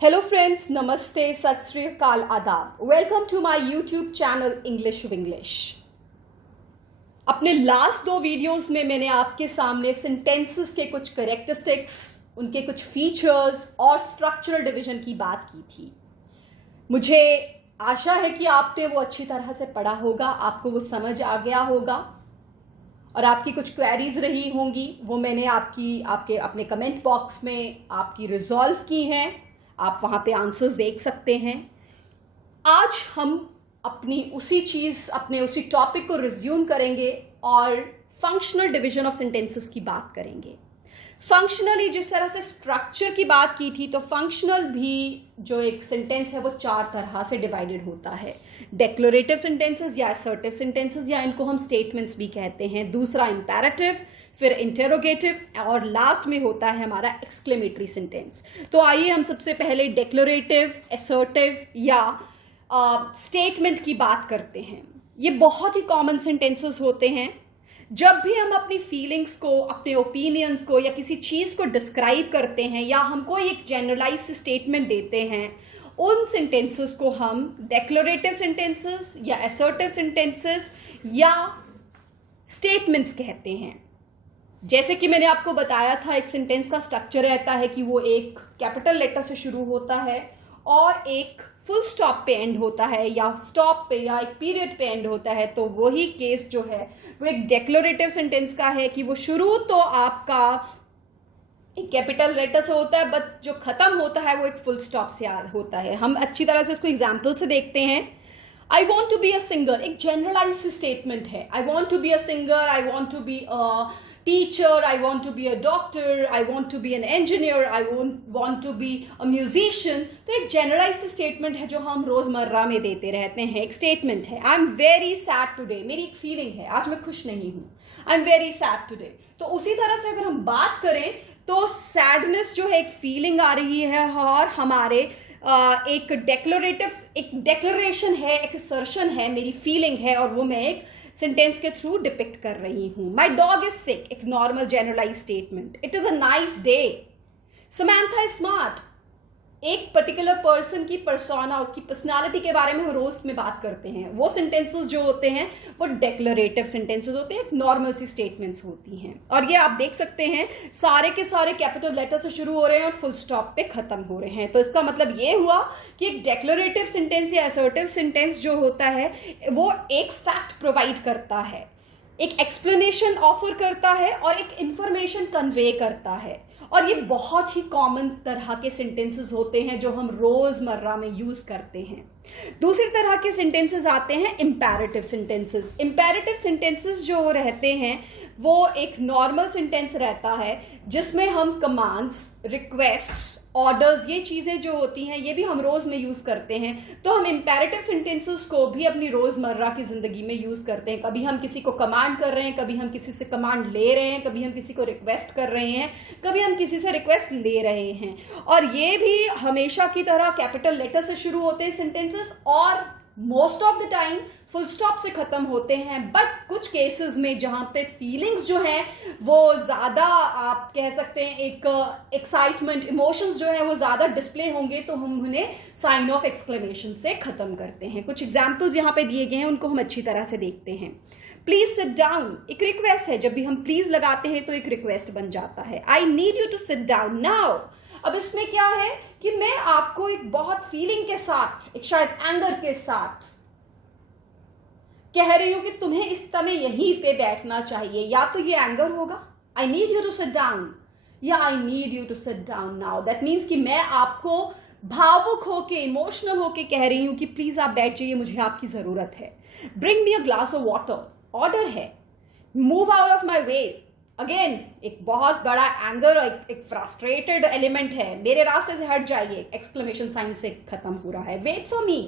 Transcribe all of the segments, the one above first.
Hello friends, Namaste, Sat Sri Akal, Adab. Welcome to my YouTube channel English Winglish. अपने last दो videos में मैंने आपके सामने सेंटेंसेस के कुछ कैरेक्टरिस्टिक्स, उनके कुछ फीचर्स और स्ट्रक्चरल डिवीजन की बात की थी। मुझे आशा है कि आपने वो अच्छी तरह से पढ़ा होगा, आपको वो समझ आ गया होगा और आपकी कुछ क्वेरीज रही होंगी, वो मैंने आपके अपने कमेंट बॉक्स में आपकी रिजॉल्व की हैं। आप वहाँ पे आंसर्स देख सकते हैं। आज हम अपने उसी टॉपिक को रिज्यूम करेंगे और फंक्शनल डिवीजन ऑफ सेंटेंसेस की बात करेंगे। फंक्शनली जिस तरह से स्ट्रक्चर की बात की थी, तो फंक्शनल भी जो एक सेंटेंस है वो चार तरह से डिवाइडेड होता है। डेक्लोरेटिव सेंटेंसेस या असर्टिव सेंटेंसेस, या इनको हम स्टेटमेंट्स भी कहते हैं। दूसरा इंपेरेटिव, फिर इंटेरोगेटिव और लास्ट में होता है हमारा एक्सक्लेमेटरी सेंटेंस। तो आइए हम सबसे पहले डेक्लोरेटिव, असर्टिव या स्टेटमेंट की बात करते हैं। ये बहुत ही कॉमन सेंटेंसेस होते हैं। जब भी हम अपनी फीलिंग्स को, अपने ओपिनियंस को या किसी चीज़ को डिस्क्राइब करते हैं या हम कोई एक जनरलाइज स्टेटमेंट देते हैं, उन सेंटेंसेस को हम डेक्लोरेटिव सेंटेंसेस या असर्टिव सेंटेंसेस या स्टेटमेंट्स कहते हैं। जैसे कि मैंने आपको बताया था, एक सेंटेंस का स्ट्रक्चर रहता है कि वो एक कैपिटल लेटर से शुरू होता है और एक फुल स्टॉप पे एंड होता है, या स्टॉप पे या एक पीरियड पे एंड होता है। तो वही केस जो है वो एक डेक्लोरेटिव सेंटेंस का है कि वो शुरू तो आपका एक कैपिटल लेटर से होता है, बट जो खत्म होता है वो एक फुल स्टॉप से होता है। हम अच्छी तरह से इसको एग्जाम्पल से देखते हैं। I want to be a singer एक जनरलाइज स्टेटमेंट है। I want to be a singer, I want to be a teacher, I want to be a doctor, I want to be an engineer, I want to be a musician। तो एक generalise statement है जो हम रोजमर्रा में देते रहते हैं। एक स्टेटमेंट है, I am very sad today, मेरी एक फीलिंग है, आज मैं खुश नहीं हूँ, I am very sad today. तो उसी तरह से अगर हम बात करें तो सैडनेस जो है एक फीलिंग आ रही है और हमारे एक डेक्लोरेशन है, एक असर्शन है, मेरी फीलिंग है और वो मैं एक सेंटेंस के थ्रू डिपिक्ट कर रही हूं। माई डॉग इज सिक एक normal generalise statement. It is a nice day, Samantha is smart एक पर्टिकुलर पर्सन की पर्सोना, उसकी पर्सनालिटी के बारे में हम रोज में बात करते हैं। वो सेंटेंसेस जो होते हैं वो डेक्लोरेटिव सेंटेंसेस होते हैं, नॉर्मल सी स्टेटमेंट्स होती हैं। और ये आप देख सकते हैं सारे के सारे कैपिटल लेटर से शुरू हो रहे हैं और फुल स्टॉप पे खत्म हो रहे हैं। तो इसका मतलब ये हुआ कि एक डेक्लोरेटिव सेंटेंस या असर्टिव सेंटेंस जो होता है वो एक फैक्ट प्रोवाइड करता है, एक एक्सप्लेनेशन ऑफर करता है और एक इंफॉर्मेशन कन्वे करता है। और ये बहुत ही कॉमन तरह के सेंटेंसेस होते हैं जो हम रोजमर्रा में यूज करते हैं। दूसरी तरह के सेंटेंसेस आते हैं इंपेरेटिव सेंटेंसेस। इंपेरेटिव सेंटेंसेस जो रहते हैं वो एक नॉर्मल सेंटेंस रहता है जिसमें हम कमांड्स, रिक्वेस्ट्स, ऑर्डर्स, ये चीज़ें जो होती हैं ये भी हम रोज़ में यूज़ करते हैं। तो हम इंपेरेटिव सेंटेंसेस को भी अपनी रोज़मर्रा की ज़िंदगी में यूज़ करते हैं। कभी हम किसी को कमांड कर रहे हैं, कभी हम किसी से कमांड ले रहे हैं, कभी हम किसी को रिक्वेस्ट कर रहे हैं, कभी हम किसी से रिक्वेस्ट ले रहे हैं। और ये भी हमेशा की तरह कैपिटल लेटर से शुरू होते हैं सेंटेंसेस और most of the time full stop से खत्म होते हैं। बट कुछ केसेस में जहां पे फीलिंग्स जो हैं वो ज़्यादा, आप कह सकते हैं एक एक्साइटमेंट, इमोशंस जो है वो ज़्यादा डिस्प्ले होंगे, तो हम उन्हें साइन ऑफ एक्सक्लेमेशन से ख़त्म करते हैं। कुछ एग्जाम्पल्स यहाँ पे दिए गए हैं, उनको हम अच्छी तरह से देखते हैं। प्लीज सिट डाउन एक रिक्वेस्ट है। जब भी हम प्लीज लगाते हैं तो एक रिक्वेस्ट बन जाता है। I need you to sit down now. अब इसमें क्या है कि मैं आपको एक बहुत फीलिंग के साथ, एक शायद एंगर के साथ कह रही हूं कि तुम्हें इस समय यहीं पे बैठना चाहिए। या तो ये एंगर होगा, I need you to sit down, या I need you to sit down now. That means कि मैं आपको भावुक होके, इमोशनल होके कह रही हूं कि प्लीज आप बैठ जाइए, मुझे आपकी जरूरत है। Bring me a glass of water order है। Move out of my way, again एक बहुत बड़ा एंगर, एक फ्रस्ट्रेटेड एलिमेंट है, मेरे रास्ते से हट जाइए, एक्सक्लेमेशन साइन से खत्म हो रहा है। वेट फॉर मी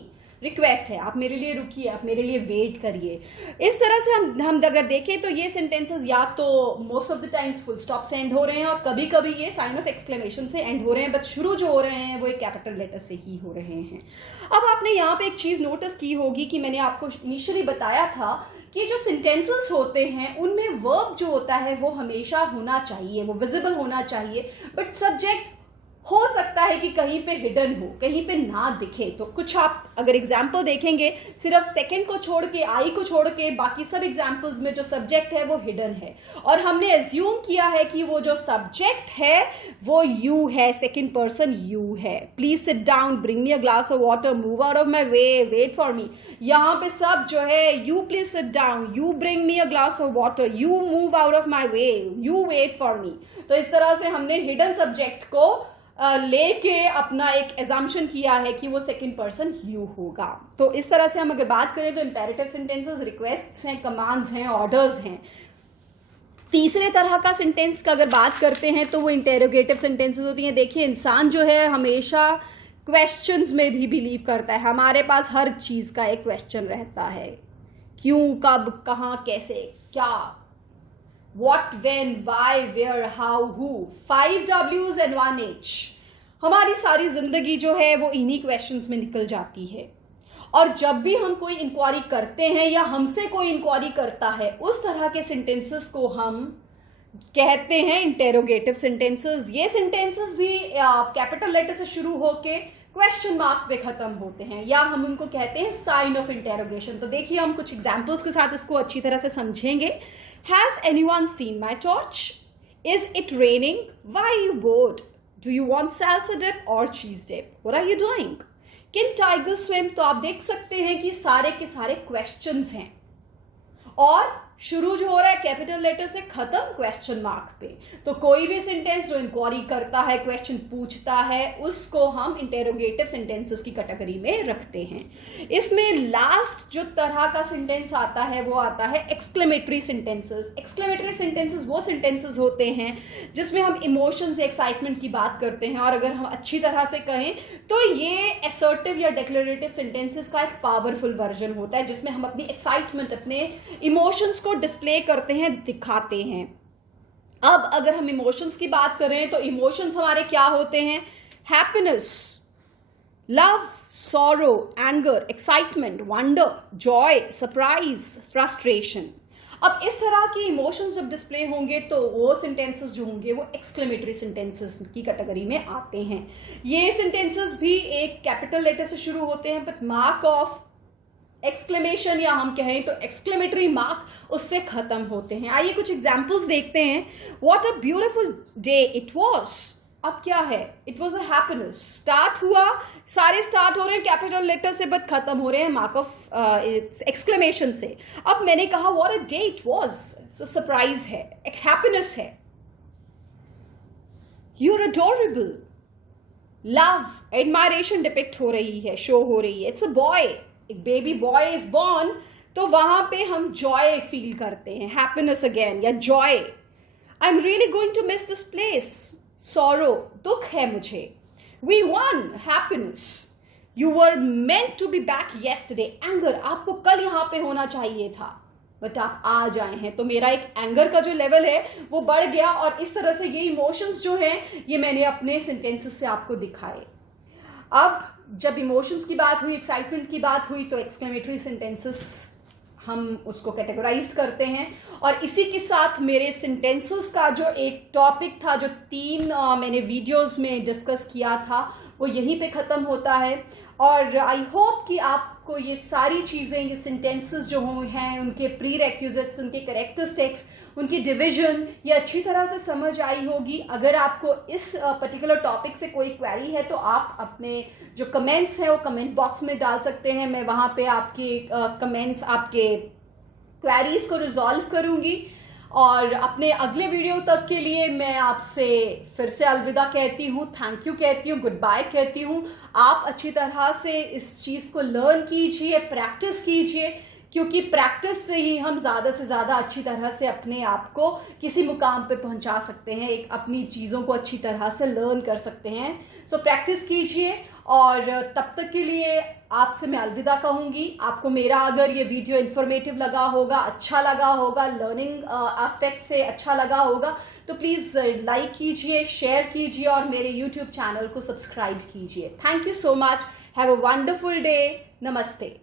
रिक्वेस्ट है, आप मेरे लिए रुकिए, आप मेरे लिए वेट करिए। इस तरह से हम अगर देखें तो ये सेंटेंसेस या तो most of the times full stop से एंड हो रहे हैं और कभी कभी ये साइन ऑफ एक्सक्लेमेशन से एंड हो रहे हैं, बट शुरू जो हो रहे हैं वो एक कैपिटल लेटर से ही हो रहे हैं। अब आपने यहाँ पे एक चीज़ नोटिस की होगी कि मैंने आपको इनिशियली बताया था कि जो सेंटेंसेस होते हैं उनमें वर्ब जो होता है वो हमेशा होना चाहिए, वो विजिबल होना चाहिए, बट सब्जेक्ट हो सकता है कि कहीं पे हिडन हो, कहीं पे ना दिखे। तो कुछ आप अगर एग्जाम्पल देखेंगे, सिर्फ सेकंड को छोड़ के, आई को छोड़ के, बाकी सब एग्जाम्पल्स में जो सब्जेक्ट है वो हिडन है, और हमने एज्यूम किया है कि वो जो सब्जेक्ट है वो यू है, सेकंड पर्सन यू है। Please sit down, bring me a glass of water, move out of my way, wait for me. यहाँ पे सब जो है you please sit down, you bring me a glass of water, you move out of my way, you wait for me. तो इस तरह से हमने हिडन सब्जेक्ट को लेके अपना एक एजम्पशन किया है कि वो सेकंड पर्सन यू होगा। तो इस तरह से हम अगर बात करें तो इंपेरेटिव सेंटेंसेस रिक्वेस्ट्स हैं, कमांड्स हैं, ऑर्डर्स हैं। तीसरे तरह का सेंटेंस का अगर बात करते हैं तो वो इंटेरोगेटिव सेंटेंसेस होती हैं। देखिए, इंसान जो है हमेशा क्वेश्चंस में भी बिलीव करता है। हमारे पास हर चीज़ का एक क्वेश्चन रहता है, क्यों, कब, कहाँ, कैसे, क्या, what, when, why, where, how, who, 5 W's and 1 H। हमारी सारी जिंदगी जो है वो इन्हीं क्वेश्चंस में निकल जाती है। और जब भी हम कोई इंक्वायरी करते हैं या हमसे कोई इंक्वायरी करता है, उस तरह के सेंटेंसेस को हम कहते हैं इंटेरोगेटिव सेंटेंसेस। ये सेंटेंसेस भी कैपिटल लेटर से शुरू होके क्वेश्चन मार्क पे खत्म होते हैं, या हम उनको कहते हैं साइन ऑफ इंटेरोगेशन। तो देखिए, हम कुछ एग्जाम्पल्स के साथ इसको अच्छी तरह से समझेंगे। Has anyone seen my torch? Is it raining? Why are you bored? Do you want salsa dip or cheese dip? What are you doing? Can tigers swim? तो आप देख सकते हैं कि सारे के सारे क्वेश्चंस हैं, और शुरू जो हो रहा है कैपिटल लेटर से, खत्म क्वेश्चन मार्क पे। तो कोई भी सेंटेंस जो इंक्वायरी करता है, क्वेश्चन पूछता है, उसको हम इंटेरोगेटिव सेंटेंसेस की कैटेगरी में रखते हैं। इसमें लास्ट जो तरह का सेंटेंस आता है वो आता है एक्सक्लेमेटरी सेंटेंसेस। एक्सक्लेमेटरी सेंटेंसेस वो सेंटेंसेस होते हैं जिसमें हम इमोशंस या एक्साइटमेंट की बात करते हैं, और अगर हम अच्छी तरह से कहें तो ये असर्टिव या डिक्लेरेटिव सेंटेंसेस का एक पावरफुल वर्जन होता है, जिसमें हम अपनी एक्साइटमेंट, अपने इमोशंस डिस्प्ले करते हैं, दिखाते हैं। अब अगर हम इमोशंस की बात करें तो इमोशंस हमारे क्या होते हैं? Happiness, love, sorrow, anger, excitement, wonder, Joy, surprise, frustration. अब इस तरह की इमोशंस जब डिस्प्ले होंगे तो वो सेंटेंसेस जो होंगे वो एक्सक्लेमेटरी सेंटेंसेस की कैटेगरी में आते हैं। ये सेंटेंसेस भी एक कैपिटल लेटर से शुरू होते हैं, बट मार्क ऑफ एक्सक्लेमेशन या हम कहें तो एक्सक्लेमेटरी मार्क उससे खत्म होते हैं। आइए कुछ एग्जाम्पल्स देखते हैं। What a beautiful day it was. अब क्या है? It was a happiness. Start हुआ, सारे स्टार्ट हो रहे हैं कैपिटल लेटर से, बट खत्म हो रहे हैं मार्क ऑफ एक्सक्लेमेशन से। अब मैंने कहा what a day it was, so surprise है, एक हैप्पीनेस है। You are adorable, love, admiration depict हो रही है, शो हो रही है। इट्स अ बॉय, एक बेबी बॉय इज बॉर्न, तो वहां पे हम जॉय फील करते हैं, हैप्पीनेस अगेन या joy. I am really going to miss this place, sorrow, दुख है मुझे। We won, happiness. You were meant to be back yesterday, anger, आपको कल यहां पे होना चाहिए था बट आप आज आए हैं, तो मेरा एक एंगर का जो लेवल है वो बढ़ गया। और इस तरह से ये इमोशंस जो हैं ये मैंने अपने सेंटेंसेस से आपको दिखाए। अब जब इमोशंस की बात हुई, एक्साइटमेंट की बात हुई, तो एक्सक्लेमेटरी सेंटेंसेस हम उसको कैटेगराइज करते हैं। और इसी के साथ मेरे सेंटेंसेस का जो एक टॉपिक था, जो 3 मैंने वीडियोस में डिस्कस किया था, वो यहीं पे ख़त्म होता है। और आई होप कि आपको ये सारी चीज़ें, ये सेंटेंसेस जो हैं, उनके प्री रेक्विजिट्स, उनके कैरेक्टरिस्टिक्स, उनकी डिवीजन, ये अच्छी तरह से समझ आई होगी। अगर आपको इस पर्टिकुलर टॉपिक से कोई क्वेरी है तो आप अपने जो कमेंट्स हैं वो कमेंट बॉक्स में डाल सकते हैं। मैं वहाँ पे आपके कमेंट्स, आपके क्वेरीज को रिजॉल्व करूँगी। और अपने अगले वीडियो तक के लिए मैं आपसे फिर से अलविदा कहती हूँ, थैंक यू कहती हूँ, गुड बाय कहती हूँ। आप अच्छी तरह से इस चीज़ को लर्न कीजिए, प्रैक्टिस कीजिए, क्योंकि प्रैक्टिस से ही हम ज़्यादा से ज़्यादा अच्छी तरह से अपने आप को किसी मुकाम पे पहुंचा सकते हैं, एक अपनी चीज़ों को अच्छी तरह से लर्न कर सकते हैं। सो प्रैक्टिस कीजिए, और तब तक के लिए आपसे मैं अलविदा कहूँगी। आपको मेरा अगर ये वीडियो इन्फॉर्मेटिव लगा होगा, अच्छा लगा होगा, लर्निंग एस्पेक्ट से अच्छा लगा होगा, तो प्लीज़ लाइक कीजिए, शेयर कीजिए और मेरे यूट्यूब चैनल को सब्सक्राइब कीजिए। Thank you so much. Have a wonderful day. नमस्ते।